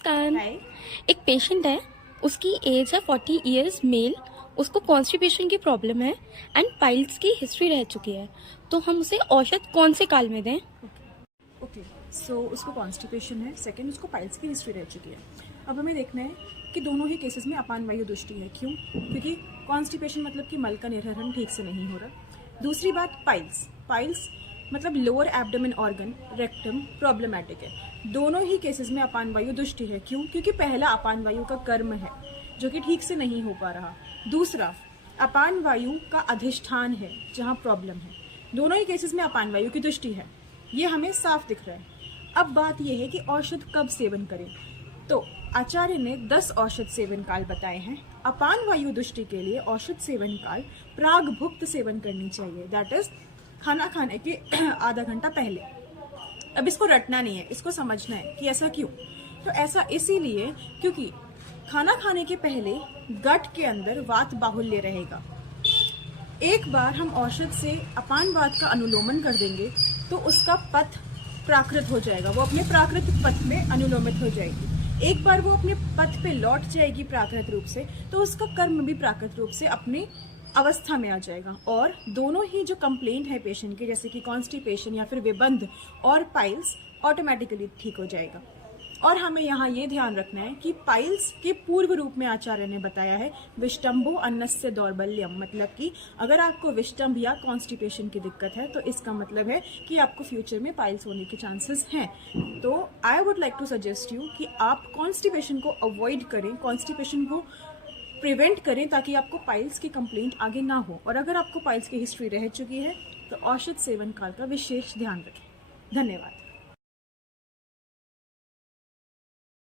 मुस्कान। हाय। एक पेशेंट है, उसकी एज है 40 इयर्स, मेल। उसको कॉन्स्टिपेशन की प्रॉब्लम है एंड पाइल्स की हिस्ट्री रह चुकी है। तो हम उसे औषध कौन से काल में दें? ओके सो उसको कॉन्स्टिपेशन है, सेकंड उसको पाइल्स की हिस्ट्री रह चुकी है। अब हमें देखना है कि दोनों ही केसेस में अपान वायु दुष्टि है। क्यों? क्योंकि कॉन्स्टिपेशन मतलब कि मल का निर्हरण ठीक से नहीं हो रहा। दूसरी बात, पाइल्स मतलब lower abdomen organ, rectum problematic है। दोनों ही केसेस में अपान वायु दुष्टि है। क्यों? क्योंकि पहला अपान वायु का कर्म है जो कि ठीक से नहीं हो पा रहा। दूसरा अपान वायु का अधिष्ठान है जहाँ प्रॉब्लम है। दोनों ही केसेस में अपान वायु की दुष्टि है, ये हमें साफ दिख रहा है। अब बात यह है कि औषध कब सेवन करें। तो आचार्य ने 10 औषध सेवन काल बताए हैं। अपान वायु दुष्टि के लिए औषध सेवन काल प्राग भुक्त सेवन करनी चाहिए, दैट इज खाना खाने के आधा घंटा पहले। अब इसको रटना नहीं है, इसको समझना है कि ऐसा क्यों। तो ऐसा इसीलिए क्योंकि खाना खाने के पहले गट के अंदर वात बाहुल्य रहेगा। एक बार हम औषध से अपान वात का अनुलोमन कर देंगे तो उसका पथ प्राकृत हो जाएगा, वो अपने प्राकृत पथ में अनुलोमित हो जाएगी। एक बार वो अपने पथ पे लौट जाएगी प्राकृत रूप से, तो उसका कर्म भी प्राकृत रूप से अपनी अवस्था में आ जाएगा। और दोनों ही जो कंप्लेंट है पेशेंट की, जैसे कि कॉन्स्टिपेशन या फिर विबंध और पाइल्स, ऑटोमेटिकली ठीक हो जाएगा। और हमें यहाँ ये ध्यान रखना है कि पाइल्स के पूर्व रूप में आचार्य ने बताया है विष्टम्भो अन्नस्य दौर्बल्यम, मतलब कि अगर आपको विष्टम्भ या कॉन्स्टिपेशन की दिक्कत है तो इसका मतलब है कि आपको फ्यूचर में पाइल्स होने के चांसेस हैं। तो I would like to suggest you कि आप कॉन्स्टिपेशन को अवॉइड करें, कॉन्स्टिपेशन को प्रिवेंट करें, ताकि आपको पाइल्स की कंप्लेंट आगे ना हो। और अगर आपको पाइल्स की हिस्ट्री रह चुकी है तो औषध सेवन काल का विशेष ध्यान रखें। धन्यवाद।